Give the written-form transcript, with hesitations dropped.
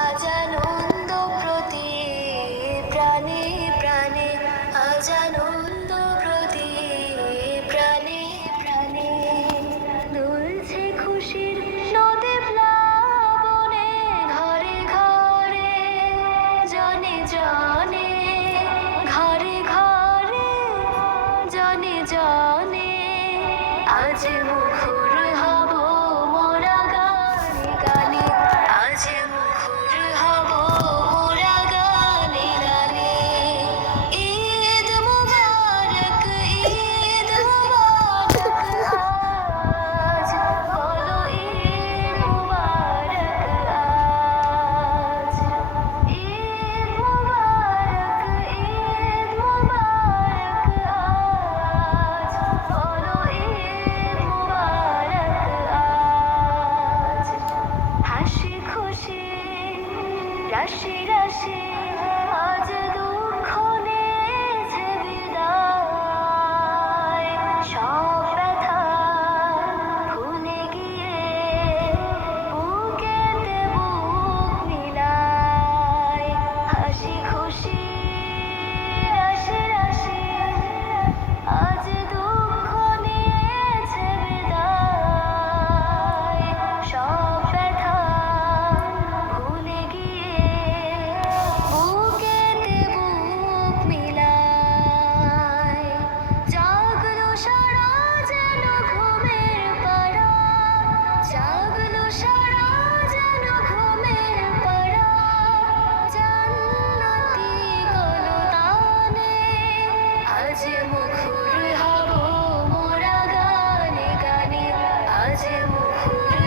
আজ আনন্দ প্রতি প্রাণে প্রাণে, আজ আনন্দ প্রতি প্রাণে প্রাণে, দুলছে খুশির নদী প্লাবনে, ঘরে ঘরে জনে জনে, ঘরে ঘরে জনে জনে, আজ মুখর হব মোরা গানে গানে, আজ মুখর হব মোরা গানে গানে। ঈদ মুবারক, ঈদ মুবারক আজ, বলো ঈদ মুবারক আজ। ঈদ মুবারক, ঈদ মুবারক আজ, বলো ঈদ মুবারক আজ। হাসি খুশি রাশি রাশি, আজ দুঃখ নিয়েছে বিদায়, সব ব্যথা ভুলে গিয়ে বুকেতে বুক মিলায়। হাসি খুশি রাশি রাশি, আজ দুঃখ নিয়েছে বিদায়, সব ব্যথা ভুলে গিয়ে বুকেতে বুক মিলায়। জাগলো সারা যেন ঘুমের পাড়া, জাগলো সারা যেন ঘুমের পাড়া, জান্নাতি কলতানে, আজ মুখর হব মোরা গানে গানে, আজ মুখর